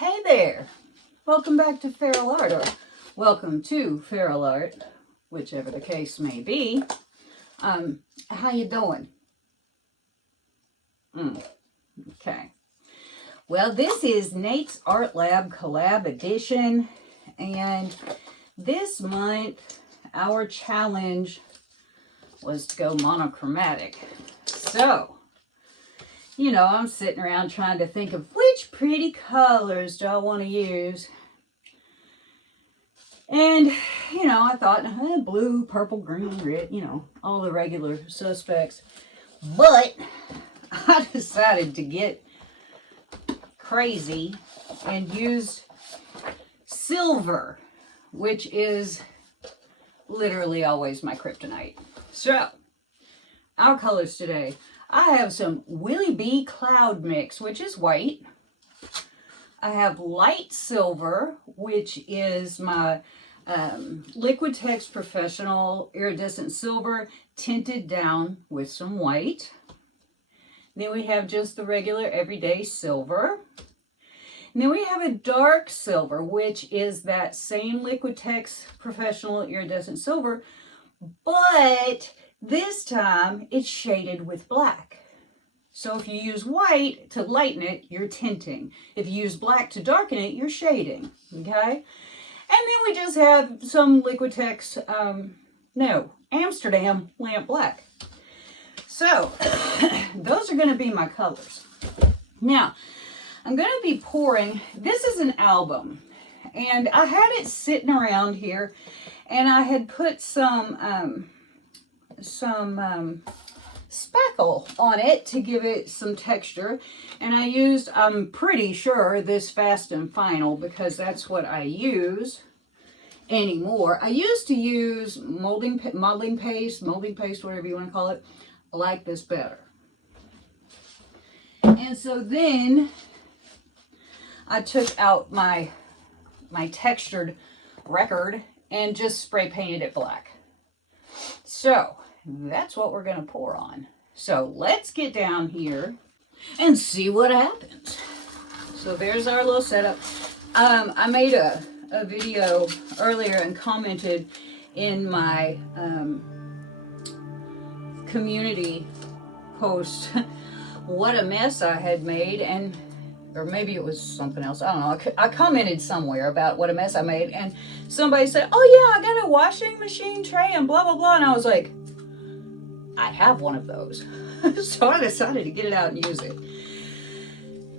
Hey there! Welcome back to feralart, or welcome to feralart, whichever the case may be. How you doing? Okay. Well, this is Nate's Art Lab Collab Edition, and this month our challenge was to go monochromatic. So, you know, I'm sitting around trying to think of which pretty colors do I want to use. And, you know, I thought blue, purple, green, red, you know, all the regular suspects. But I decided to get crazy and used silver, which is literally always my kryptonite. So, our colors today. I have some Willie B Cloud Mix, which is white. I have light silver, which is my Liquitex Professional Iridescent Silver, tinted down with some white. Then we have just the regular everyday silver. And then we have a dark silver, which is that same Liquitex Professional Iridescent Silver, but this time it's shaded with black. So if you use white to lighten it, you're tinting. If you use black to darken it, you're shading. Okay? And then we just have some Liquitex, Amsterdam Lamp Black. So those are going to be my colors. Now, I'm going to be pouring, this is an album, and I had it sitting around here, and I had put some spackle on it to give it some texture, and I used, I'm pretty sure, this Fast and Final, because that's what I use anymore. I used to use molding paste, whatever you want to call it. I like this better. And so then I took out my textured record and just spray painted it black. So that's what we're going to pour on. So let's get down here and see what happens. So there's our little setup. I made a video earlier and commented in my community post what a mess I had made, and or maybe it was something else. I don't know. I commented somewhere about what a mess I made, and somebody said, "Oh yeah, I got a washing machine tray and blah blah blah," and I was like, I have one of those. So I decided to get it out and use it.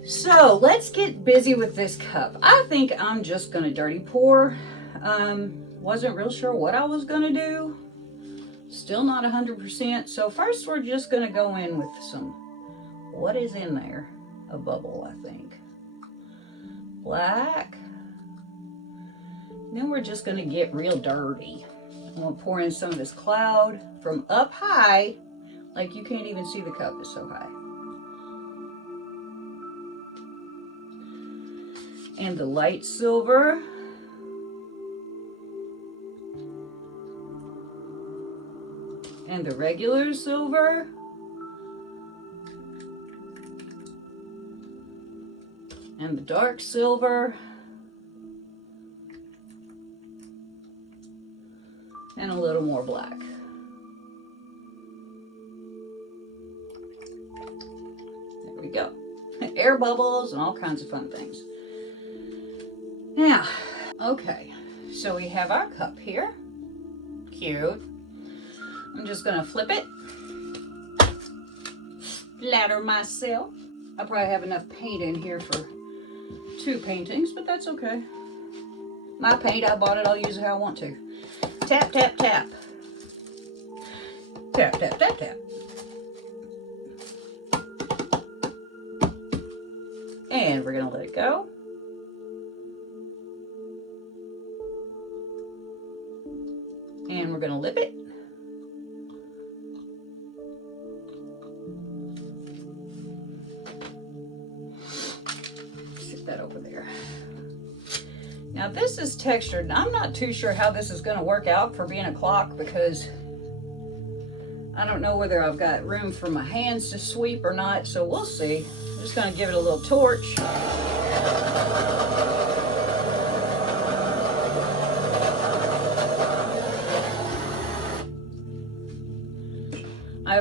So let's get busy with this cup. I think I'm just going to dirty pour. Wasn't real sure what I was going to do. Still not 100%. So first we're just going to go in with some, what is in there? A bubble, I think. Black. Then we're just going to get real dirty. I'm going to pour in some of this cloud from up high, like you can't even see the cup, it's so high. And the light silver. And the regular silver. And the dark silver. And a little more black. There we go. Air bubbles and all kinds of fun things. Now, okay, so we have our cup here. Cute. I'm just gonna flip it. Splatter myself. I probably have enough paint in here for 2 paintings, but that's okay. My paint, I bought it, I'll use it how I want to. Tap, tap, tap. Tap, tap, tap, tap. And we're going to let it go. And we're going to lip it. Sit that over there. Now this is textured, and I'm not too sure how this is going to work out for being a clock, because I don't know whether I've got room for my hands to sweep or not, so we'll see. I'm just going to give it a little torch.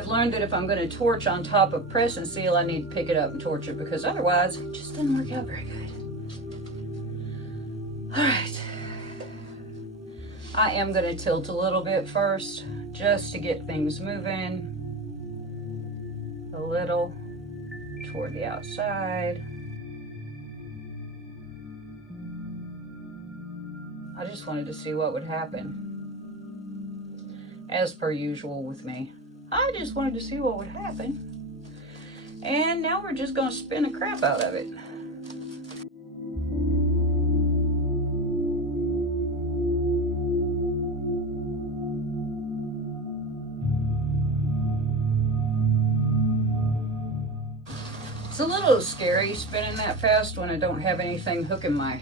I've learned that if I'm going to torch on top of press and seal, I need to pick it up and torch it, because otherwise it just doesn't work out very good. All right. I am going to tilt a little bit first, just to get things moving a little toward the outside. I just wanted to see what would happen. As per usual with me, I just wanted to see what would happen. And now we're just gonna spin the crap out of it. It's a little scary spinning that fast when I don't have anything hooking my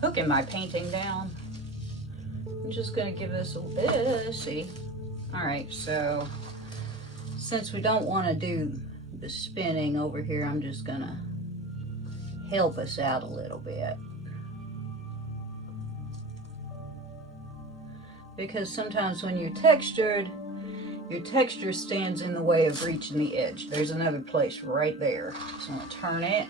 hooking my painting down. I'm just gonna give this a bit, see. All right, so since we don't wanna do the spinning over here, I'm just gonna help us out a little bit. Because sometimes when you're textured, your texture stands in the way of reaching the edge. There's another place right there. So I'm gonna turn it.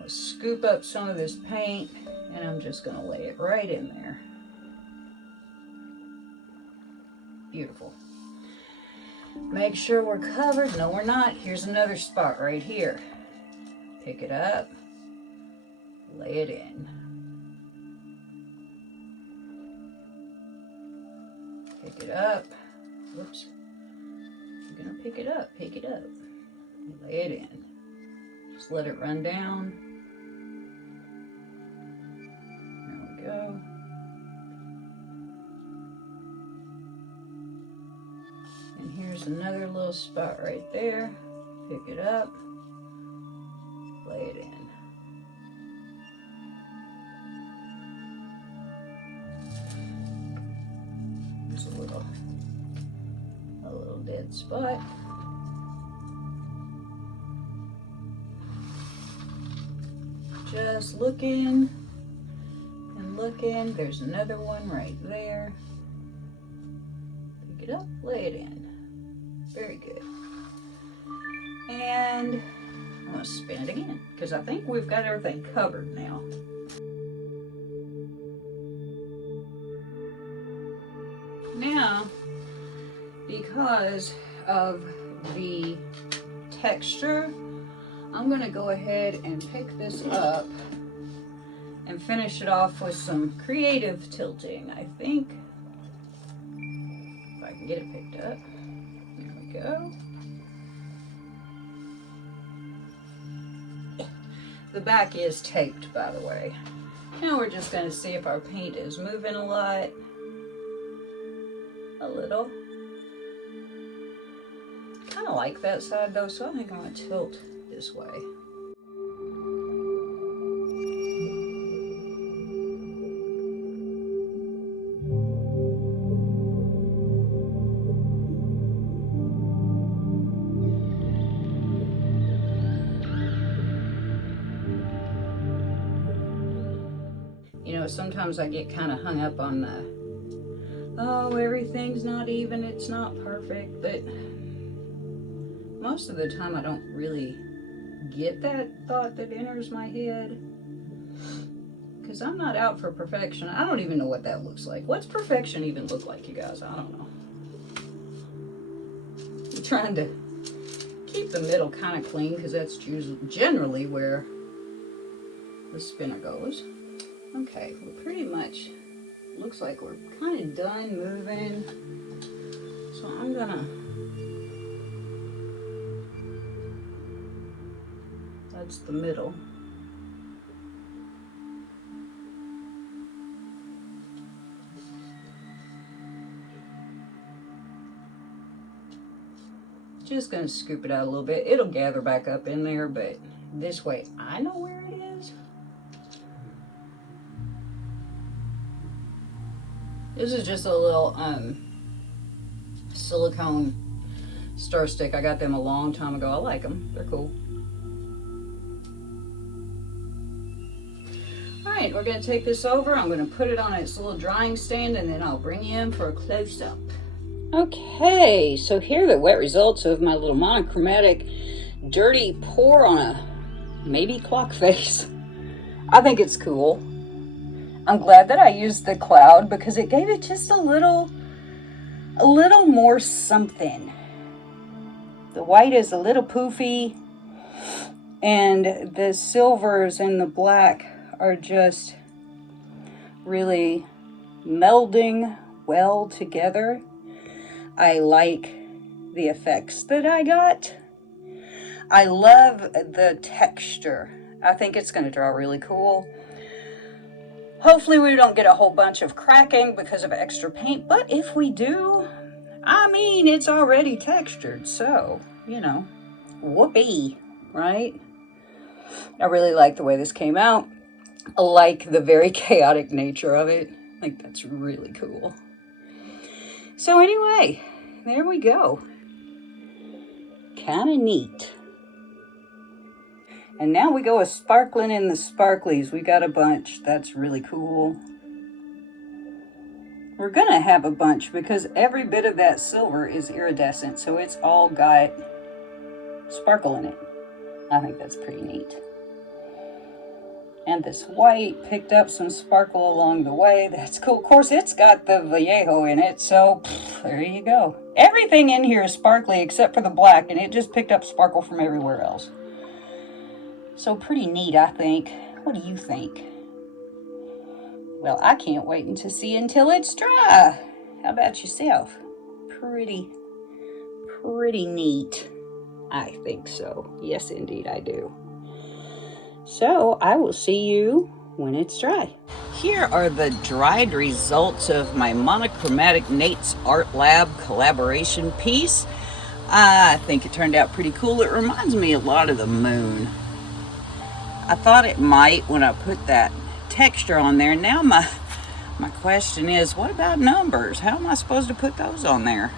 I'll scoop up some of this paint and I'm just gonna lay it right in there. Beautiful. Make sure we're covered. No, we're not. Here's another spot right here. Pick it up, lay it in. Pick it up. Whoops. I'm gonna pick it up, lay it in. Just let it run down. There we go. And here's another little spot right there. Pick it up, lay it in. There's a little dead spot. Just looking and looking. There's another one right there. Pick it up, lay it in. Very good. And I'm going to spin it again because I think we've got everything covered now. Now, because of the texture, I'm going to go ahead and pick this up and finish it off with some creative tilting, I think. If I can get it picked up. There we go. The back is taped, by the way. Now we're just going to see if our paint is moving a lot. A little. Kind of like that side though, so I think I'm going to tilt this way. You know, sometimes I get kind of hung up on the, oh, everything's not even, it's not perfect, but most of the time I don't really get that thought that enters my head, because I'm not out for perfection. I don't even know what that looks like. What's perfection even look like, you guys? I don't know. I'm trying to keep the middle kind of clean because that's generally where the spinner goes. Okay, we're pretty much, looks like we're kind of done moving. So I'm gonna, that's the middle. Just gonna scoop it out a little bit. It'll gather back up in there, but this way I know where it is. This is just a little silicone stir stick. I got them a long time ago. I like them. They're cool. Alright, we're going to take this over. I'm going to put it on its little drying stand and then I'll bring you in for a close-up. Okay, so here are the wet results of my little monochromatic dirty pour on a maybe clock face. I think it's cool. I'm glad that I used the cloud because it gave it just a little more something. The white is a little poofy, and the silvers and the black are just really melding well together. I like the effects that I got. I love the texture. I think it's going to draw really cool. Hopefully we don't get a whole bunch of cracking because of extra paint, but if we do, I mean, it's already textured, so, you know, whoopee, right? I really like the way this came out. I like the very chaotic nature of it. I think that's really cool. So anyway, there we go. Kind of neat. And now we go with sparkling in the sparklies. We got a bunch. That's really cool. We're going to have a bunch because every bit of that silver is iridescent. So it's all got sparkle in it. I think that's pretty neat. And this white picked up some sparkle along the way. That's cool. Of course, it's got the Vallejo in it. So there you go. Everything in here is sparkly except for the black. And it just picked up sparkle from everywhere else. So pretty neat, I think. What do you think? Well, I can't wait to see until it's dry. How about yourself? Pretty neat. I think so. Yes, indeed, I do. So I will see you when it's dry. Here are the dried results of my monochromatic Nate's Art Lab collaboration piece. I think it turned out pretty cool. It reminds me a lot of the moon. I thought it might when I put that texture on there. Now my question is, what about numbers? How am I supposed to put those on there?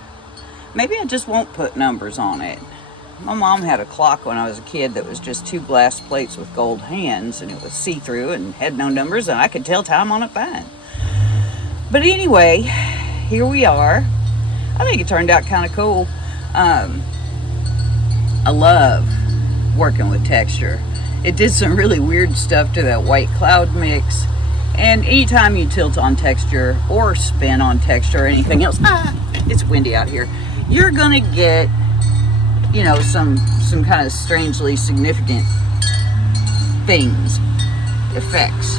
Maybe I just won't put numbers on it. My mom had a clock when I was a kid that was just 2 glass plates with gold hands, and it was see-through and had no numbers, and I could tell time on it fine. But anyway, here we are. I think it turned out kind of cool. I love working with texture. It did some really weird stuff to that white cloud mix. And anytime you tilt on texture or spin on texture or anything else, it's windy out here, you're gonna get, you know, some kind of strangely significant things, effects.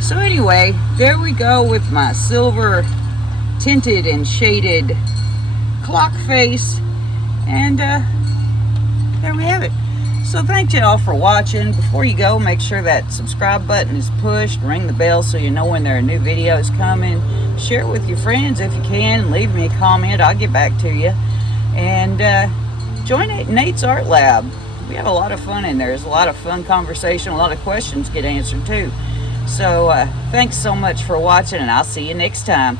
So anyway, there we go with my silver tinted and shaded clock face. And there we have it. So thank you all for watching. Before you go, make sure that subscribe button is pushed. Ring the bell so you know when there are new videos coming. Share it with your friends if you can. Leave me a comment. I'll get back to you. And join Nate's Art Lab. We have a lot of fun in there. There's a lot of fun conversation. A lot of questions get answered too. So thanks so much for watching, and I'll see you next time.